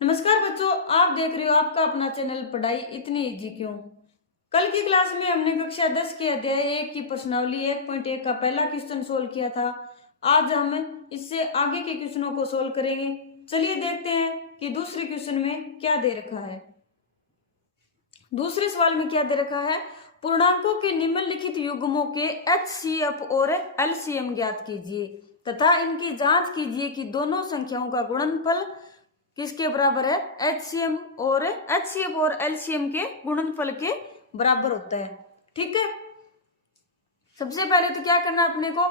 नमस्कार बच्चों, आप देख रहे हो आपका अपना चैनल पढ़ाई इतनी इजी क्यों। कल की क्लास में हमने कक्षा 10 के अध्याय 1 की प्रश्नावली 1.1 का पहला क्वेश्चन सोल्व किया था। आज हम इससे आगे के क्वेश्चनों को सोल्व करेंगे। चलिए देखते हैं कि दूसरे क्वेश्चन में क्या दे रखा है। दूसरे सवाल में क्या दे रखा है, पूर्णांकों के निम्नलिखित युग्मों के HCF और LCM ज्ञात कीजिए तथा इनकी जांच कीजिए कि दोनों संख्याओं का गुणनफल किसके बराबर है, HCF और LCM के गुणनफल के बराबर होता है। ठीक है, सबसे पहले तो क्या करना है, अपने को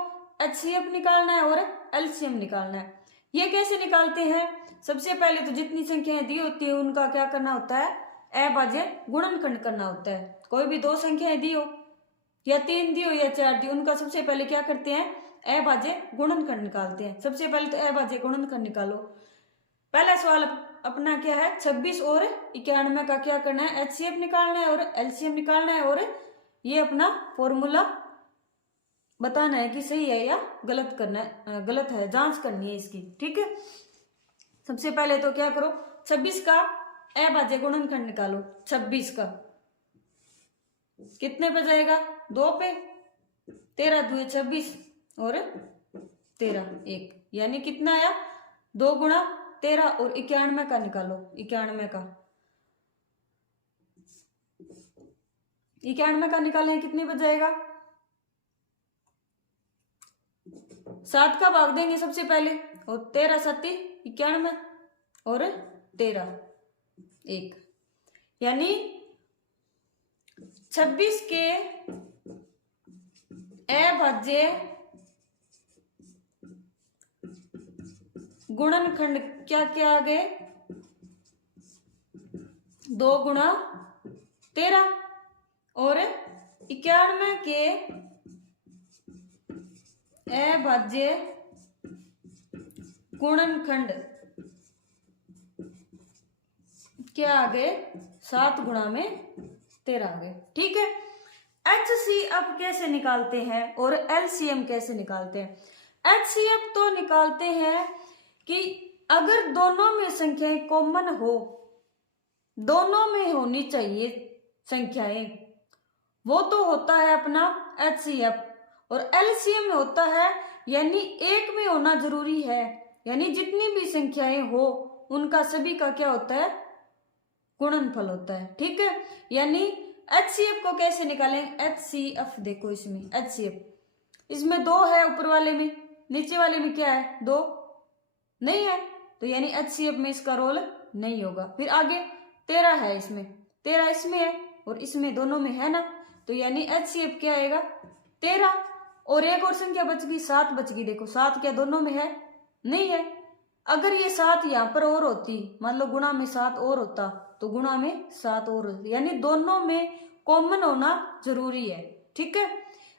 HCF निकालना है और LCM निकालना है। ये कैसे निकालते हैं, सबसे पहले तो जितनी संख्याएं दी होती है उनका क्या करना होता है, अभाज्य गुणनखंड करना होता है। कोई भी दो संख्याएं दी हो या 3 दी हो या 4 दी, उनका सबसे पहले क्या करते हैं, अभाज्य गुणनखंड निकालते हैं। सबसे पहले तो अभाज्य गुणनखंड निकालो। पहला सवाल अपना क्या है, 26 और 91 का क्या करना है, HCF निकालना है और LCM निकालना है और ये अपना फॉर्मूला बताना है कि सही है या गलत करना है, गलत है, जांच करनी है इसकी। ठीक है, सबसे पहले तो क्या करो, 26 का अभाज्य गुणनखंड निकालो। 26 का कितने पे जाएगा, 2 पे, 13 2 26 और 13 1, यानी कितना आया, 2 गुणा 13 और 91 का निकालो। 91 का निकालें कितने बच जाएगा, 7 का भाग देंगे सबसे पहले और 13 7 91 और 13 1, यानी 26 के अभाज्य गुणनखंड क्या क्या आ गए, 2 गुणा 13 और 91 के अभाज्य गुणनखंड क्या आ गए, 7 गुणा में 13 आ गए। ठीक है, HCF कैसे निकालते हैं और LCM कैसे निकालते हैं। HCF तो निकालते हैं कि अगर दोनों में संख्याएं कॉमन हो, दोनों में होनी चाहिए संख्याएं, वो तो होता है अपना HCF। और LCM में होता है, यानी एक में होना जरूरी है, यानी जितनी भी संख्याएं हो उनका सभी का क्या होता है, गुणनफल होता है। ठीक है, यानी HCF को कैसे निकालें, HCF देखो, इसमें HCF इसमें 2 है ऊपर वाले में, नीचे वाले में क्या है, 2 नहीं है, तो यानी HCF में इसका रोल नहीं होगा। फिर आगे 13 है, इसमें 13 इसमें है और इसमें दोनों में है ना, तो यानी HCF क्या आएगा, 13। और एक और संख्या बच गई, 7 बच गई। देखो 7 क्या दोनों में है, नहीं है। अगर ये 7 यहाँ पर और होती, मान लो गुणा में 7 और होता तो गुणा में 7 और होती, यानी दोनों में कॉमन होना जरूरी है। ठीक है,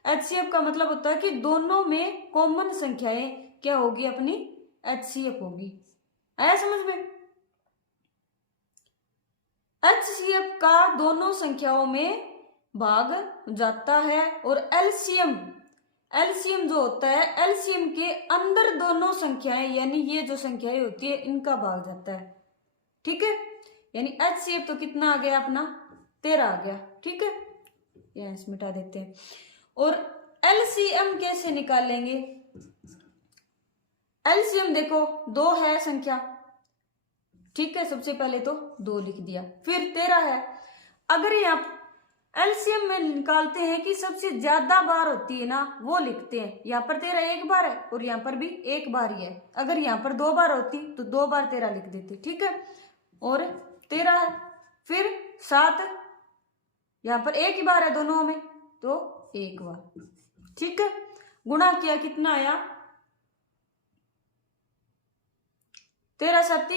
HCF का मतलब होता है कि दोनों में कॉमन संख्याएं क्या होगी, अपनी HCF होगी। आया समझ में। HCF का दोनों संख्याओं में भाग जाता है और LCM जो होता है, LCM के अंदर दोनों संख्याएं, यानी ये जो संख्याएं होती है इनका भाग जाता है। ठीक है, यानी HCF तो कितना आ गया अपना, 13 आ गया। ठीक है, यहां से मिटा देते हैं। और LCM कैसे निकालेंगे, LCM देखो 2 है संख्या, ठीक है, सबसे पहले तो 2 लिख दिया, फिर 13 है। अगर यहाँ LCM में निकालते हैं कि सबसे ज्यादा बार होती है ना, वो लिखते हैं। यहाँ पर 13 एक बार है और यहाँ पर भी एक बार ही है। अगर यहाँ पर 2 बार होती तो 2 बार 13 लिख देते। ठीक है, और 13 है, फिर 7, यहाँ पर एक ही बार है दोनों में तो एक बार। ठीक है, गुणा किया कितना आया, 13 7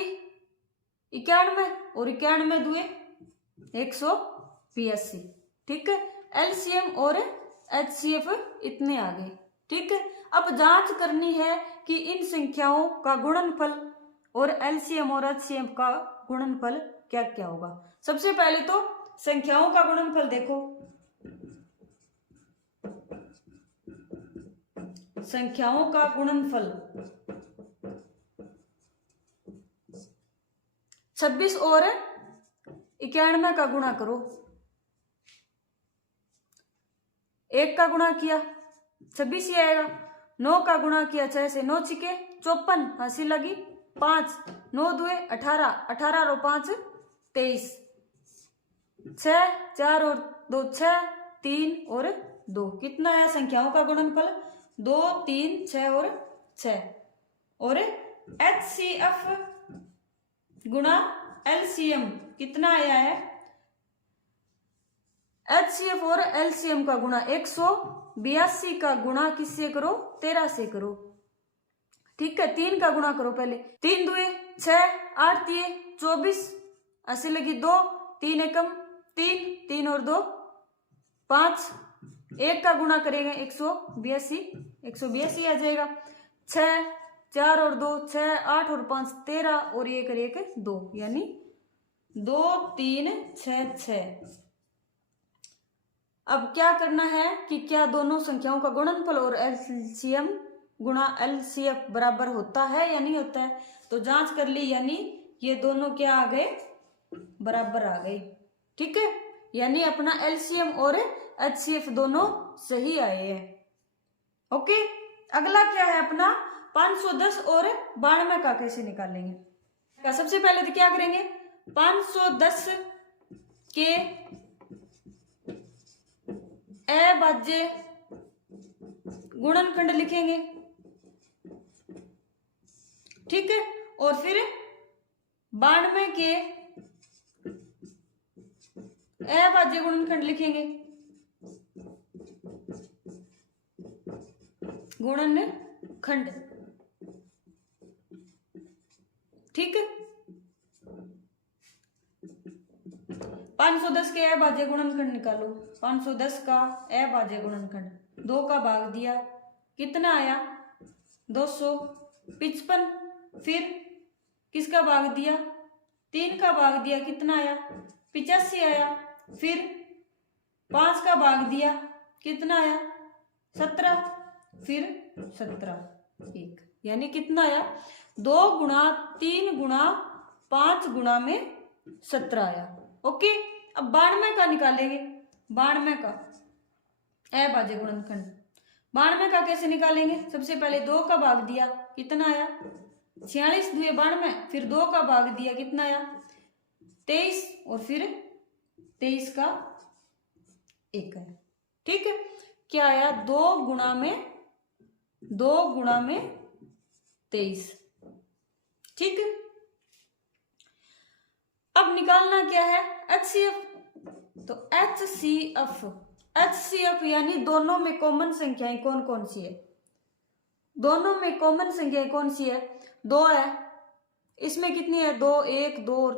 91 और 91 दुए 182। ठीक है, LCM और HCF इतने आ गए। ठीक है, अब जांच करनी है कि इन संख्याओं का गुणनफल और LCM और HCF का गुणनफल क्या क्या होगा। सबसे पहले तो संख्याओं का गुणनफल देखो, संख्याओं का गुणनफल 26 और 91 का गुणा करो। 1 का गुणा किया 26 ही आएगा। 9 का गुणा किया 6 से, 9 छिके 54, हंसी लगी 5, 9 दुए 18, 18 और 5 23, 6 4 और 2 6, 3 और 2 कितना है संख्याओं का गुणनफल 2 3 6 और 6। और HCF गुणा LCM कितना आया है? HCF और LCM का गुणा 182 का गुणा किससे करो? 13 से करो। ठीक है, 3 का गुणा करो पहले। 3 दुए 6, 8 तिये 24, ऐसे लगी 2, 3 एकम 3, 3 और 2 5, 1 का गुणा करेंगे 182, 182 आ जाएगा। 6 4 और 2 6, 8 और 5 13 और 1 और 1 2, यानी 2 3 6 6। अब क्या करना है कि क्या दोनों संख्याओं का गुणनफल और LCM गुणा LCF बराबर होता है या नहीं होता है। तो जांच कर ली, यानी ये दोनों क्या आ गए? बराबर आ गए। ठीक है, यानी अपना LCM और HCF दोनों सही आए हैं। ओके, अगला क्या है अपना 510 और 92 का कैसे निकालेंगे। सबसे पहले तो क्या करेंगे, 510 के अभाज्य गुणनखंड लिखेंगे। ठीक है, और फिर 92 के अभाज्य गुणनखंड लिखेंगे। गुणनखंड, ठीक है। 510 के अभाज्य गुणनखंड निकालो। 510 का अभाज्य गुणनखंड 2 का भाग दिया कितना आया? 255। फिर किसका भाग दिया? 3 का भाग दिया कितना आया? 85 आया। फिर 5 का भाग दिया कितना आया? 17। फिर 17 1, यानी कितना आया? 2 गुणा 3 गुणा 5 गुणा में 17 आया। ओके, अब 92 का निकालेंगे। 92 का अभाज्य गुणनखंड, 92 का कैसे निकालेंगे? सबसे पहले 2 का भाग दिया कितना आया? 46 दुए 92। फिर 2 का भाग दिया कितना आया? 23 और फिर 23 का 1 है। ठीक है, क्या आया? 2 गुणा में 23। ठीक है, अब निकालना क्या है? HCF। तो HCF यानी दोनों में कॉमन संख्याएं कौन कौन सी है? दोनों में कॉमन संख्याएं कौन सी है? 2 है। इसमें कितनी है? 2 1 2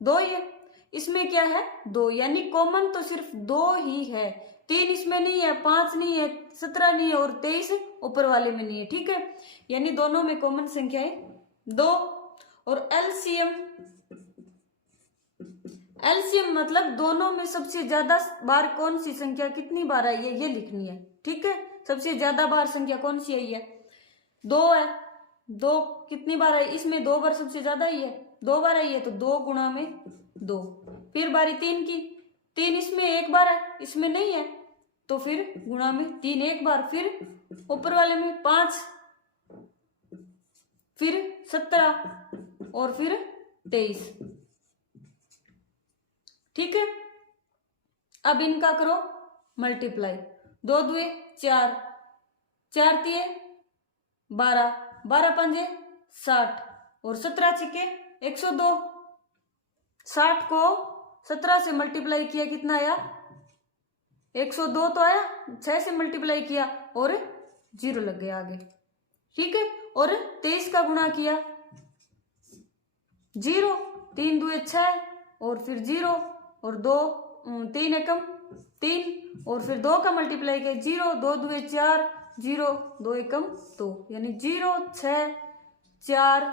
2 ही है। इसमें क्या है? 2, यानी कॉमन तो सिर्फ 2 ही है। 3 इसमें नहीं है, 5 नहीं है, 17 नहीं है और 23 ऊपर वाले में नहीं है। ठीक है, यानी दोनों में कॉमन संख्याएं 2। और LCM मतलब दोनों में सबसे ज्यादा बार कौन सी संख्या कितनी बार आई है ये लिखनी है। ठीक है, सबसे ज्यादा बार संख्या कौन सी आई है? 2 है। 2 कितनी बार आई? इसमें 2 बार सबसे ज्यादा ही है, 2 बार आई है, तो 2 गुणा में 2। फिर बारी 3 की, 3 इसमें 1 बार है, इसमें नहीं है, तो फिर गुणा में 3 1 बार। फिर ऊपर वाले में 5, फिर 17 और फिर 23। ठीक है, अब इनका करो मल्टीप्लाई। 2 दुए 4, 4 तिये 12, 12 पंजे 60 और 17 छिके 102। 60 को 17 से मल्टीप्लाई किया कितना आया? 102 तो आया। 6 से मल्टीप्लाई किया और 0 लग गया आगे। ठीक है, और 23 का गुणा किया 0, 3 दुए 6 और फिर 0 और 2 3 एकम 3 और फिर 2 का मल्टीप्लाई किया 0, 2 दुए 4 0, 2 एकम 2, यानी 0 6 4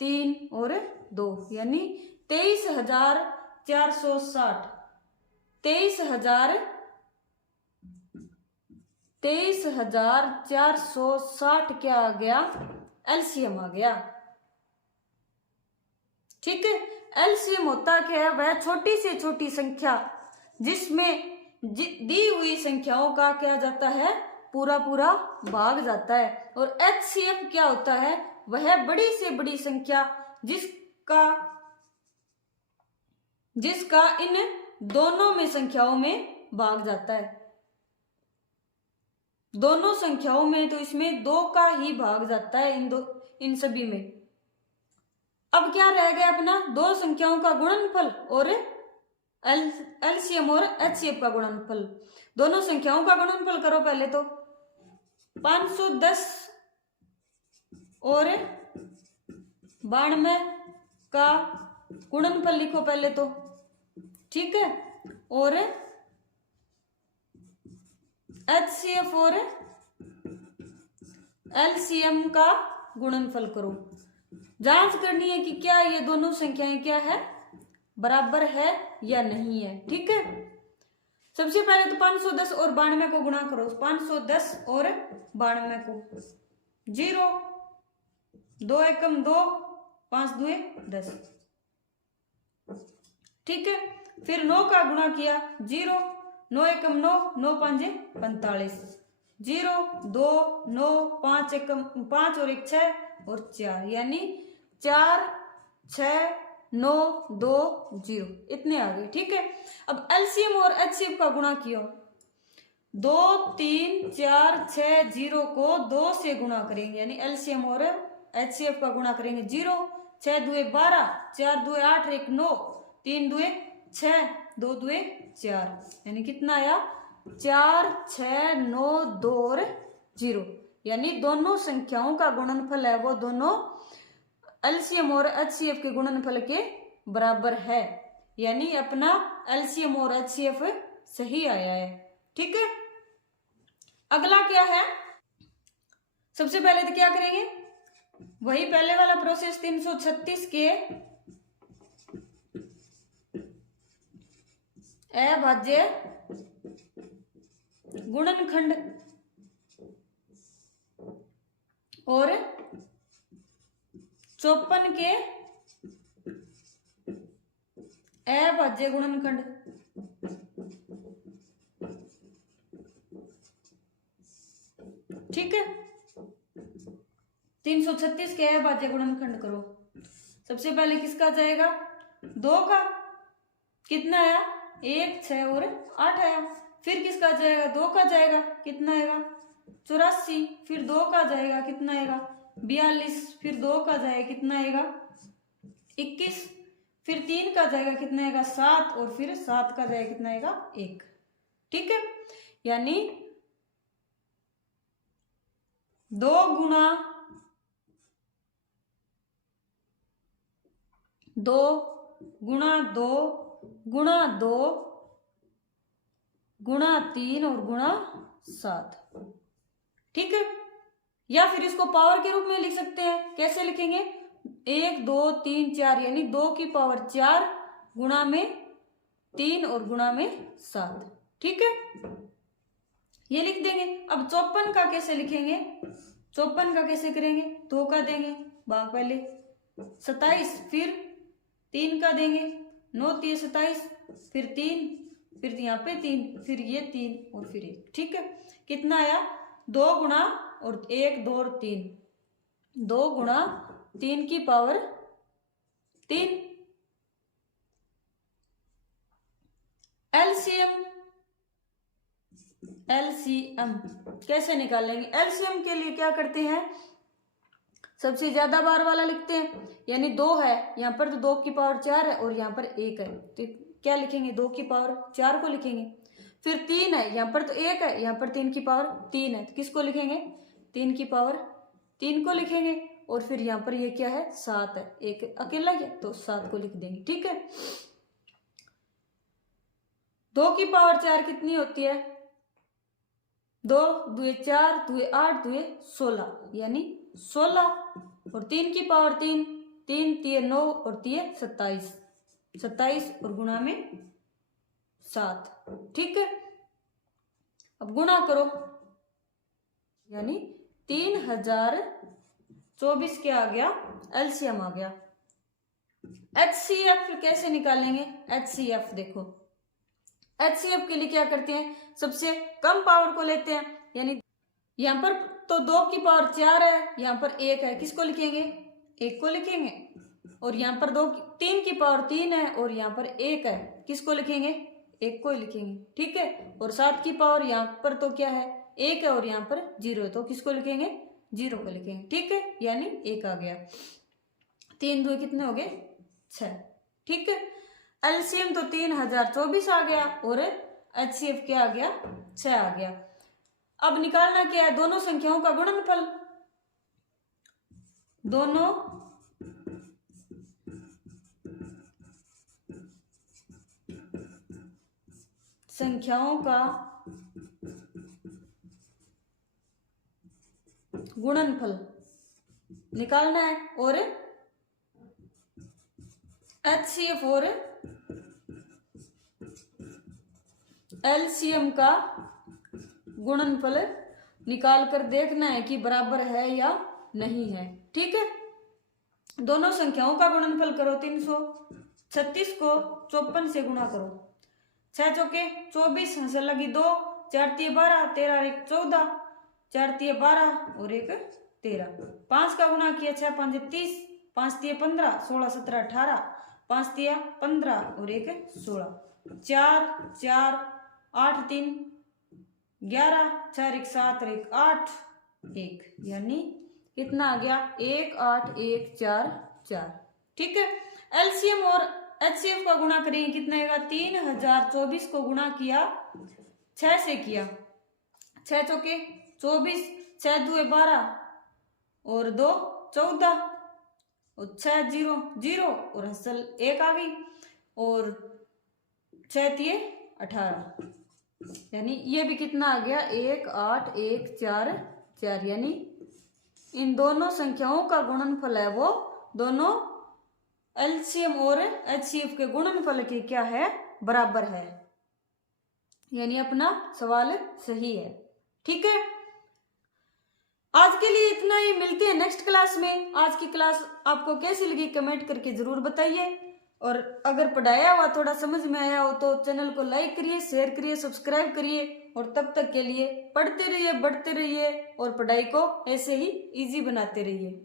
3 और 2, यानी 23,460। 23,460 क्या आ गया? LCM आ गया। ठीक है, एलसीएम होता क्या है, वह छोटी से छोटी संख्या जिसमें दी हुई संख्याओं का क्या जाता है, पूरा पूरा भाग जाता है। और एचसीएफ क्या होता है, वह बड़ी से बड़ी संख्या जिसका इन दोनों में संख्याओं में भाग जाता है। दोनों संख्याओं में तो इसमें 2 का ही भाग जाता है, इन सभी में। अब क्या रह गया अपना, 2 संख्याओं का गुणनफल और एलसीएम और एचसीएफ का गुणनफल। दोनों संख्याओं का गुणनफल करो पहले तो। 510 और 92 का गुणनफल लिखो पहले तो, ठीक है। और एचसीएफ और एलसीएम का गुणनफल करो। जांच करनी है कि क्या ये दोनों संख्याएं क्या है, बराबर है या नहीं है, ठीक है। सबसे पहले तो 510 और 92 को गुणा करो। 510 और 92 को 0, 2 एकम 2, 5 दुए 10, ठीक है। फिर 9 का गुणा किया, 0, 9 एकम 9, 9 5 45, 0, 2, 9, 5 एकम 5 और 1 6 और 4, यानी 4 6 9 2 0, इतने आ गए, ठीक है। अब एलसीएम और एचसीएफ का गुणा किया, 2 3 4 6 0 को 2 से गुणा करेंगे, यानी एलसीएम और एचसीएफ का गुणा करेंगे। 0 6 दुए 12, 4 दुए 8, 1 9, 3 दुए 6, 2 दुए 4, यानी कितना आया, 4 6 9 2 और 0, यानी दोनों संख्याओं का गुणनफल है वो दोनों एलसीएम और एचसीएफ के गुणनफल के बराबर है, यानी अपना एलसीएम और एचसीएफ सही आया है, ठीक है। अगला क्या है, सबसे पहले तो क्या करेंगे, वही पहले वाला प्रोसेस 336 के अभाज्य गुणनखंड और 54 के अभाज्य गुणनखंड, ठीक है। 336 के अभाज्य गुणनखंड करो। सबसे पहले किसका जाएगा, 2 का, कितना आया, 1 6 और 8 आया। फिर किसका जाएगा, 2 का जाएगा, कितना आएगा, 84। फिर 2 का जाएगा, कितना आएगा, 42। फिर 2 का जाएगा, कितना आएगा, 21। फिर 3 का जाएगा, कितना आएगा, 7। और फिर 7 का जाएगा, कितना आएगा, 1, ठीक है। यानी 2 गुणा 2 गुणा 2 गुणा 2 गुणा 3 और गुणा 7, ठीक है। या फिर इसको पावर के रूप में लिख सकते हैं, कैसे लिखेंगे, 1 2 3 4, यानी 2 की पावर 4 गुणा में 3 और गुणा में 7, ठीक है, ये लिख देंगे। अब 54 का कैसे लिखेंगे, 54 का कैसे करेंगे, 2 का देंगे भाग पहले, 27, फिर 3 का देंगे, 9 3 27, फिर 3, फिर यहाँ पे 3, फिर ये 3 और फिर 1, ठीक है। कितना आया, 2 गुणा और 1 2 और 3, 2 गुणा 3 की पावर 3। एलसीएम कैसे निकालेंगे, एलसीएम के लिए क्या करते हैं, सबसे ज्यादा बार वाला लिखते हैं, यानी 2 है यहाँ पर, तो 2 की पावर 4 है और यहाँ पर 1 है, तो क्या लिखेंगे, 2 की पावर 4 को लिखेंगे। फिर 3 है यहाँ पर, तो 1 है, यहाँ पर 3 की पावर 3 है, तो किसको लिखेंगे, 3 की पावर 3 को लिखेंगे। और फिर यहाँ पर ये क्या है, 7 है, 1 अकेला है तो 7 को लिख देंगे, ठीक है। 2 की पावर 4 कितनी होती है, 2 दुए 4 दुए 8 दुए 16, यानी 16। और 3 की पावर 3, 3 3 9 और 3 27, 27 और गुणा में 7, ठीक है। अब गुणा करो, यानी 3024 क्या आ गया, एलसीएम आ गया। HCF कैसे निकालेंगे? HCF देखो, HCF के लिए क्या करते हैं, सबसे कम पावर को लेते हैं, यानी यहाँ पर तो 2 की पावर 4 है, यहाँ पर 1 है, किसको लिखेंगे? 1 को लिखेंगे। और यहाँ पर 3 की पावर 3 है और यहाँ पर 1 है, किसको लिखेंगे? 1 को ही लिखेंगे, ठीक है। और 7 की पावर यहाँ पर तो क्या है? 1 है और यहाँ पर 0 है, तो किसको लिखेंगे? 0 को लिखेंगे, ठीक है, यानी 1 आ गया। 3 2 कितने हो गए? 6, ठीक है। एलसीएम तो 3024 आ गया और HCF क्या आ गया? 6 आ गया। अब निकालना क्या है? दोनों संख्याओं का गुणनफल। दोनों संख्याओं का गुणनफल निकालना है और HCF और LCM का गुणनफल निकाल कर देखना है कि बराबर है या नहीं है, ठीक है। दोनों संख्याओं का गुणनफल करो, 336 को 54 से गुणा करो, 6 चौके 24, हंसल लगी 2, 4 तिये 12, 13 1 14, 4 तिये 12 और 1 13, 5 का गुणा किया 6 5 30, 5 तिये 15, 16 17 18, 5 तिया 15 और 1 16, 4 4 8 3 11, 4 1 7 और 1 8 1, यानी कितना आ गया? 1 8 1 4 4, ठीक है। एलसीएम और HCF का गुणा करेंगे, कितना आएगा? 3024 को गुणा किया 6 से किया, 6 चौके 24, 6 2 12 और 2 14 और 6 0 0 और हसल 1 आ गई और 6 तिये 18, यानी ये भी कितना आ गया? 1 8 1 4 4, यानी इन दोनों संख्याओं का गुणनफल है वो दोनों LCM और HCF के गुणनफल के क्या है? बराबर है, यानी अपना सवाल सही है, ठीक है। आज के लिए इतना ही, मिलते हैं नेक्स्ट क्लास में। आज की क्लास आपको कैसी लगी कमेंट करके जरूर बताइए, और अगर पढ़ाया हुआ थोड़ा समझ में आया हो तो चैनल को लाइक करिए, शेयर करिए, सब्सक्राइब करिए, और तब तक के लिए पढ़ते रहिए, बढ़ते रहिए और पढ़ाई को ऐसे ही इजी बनाते रहिए।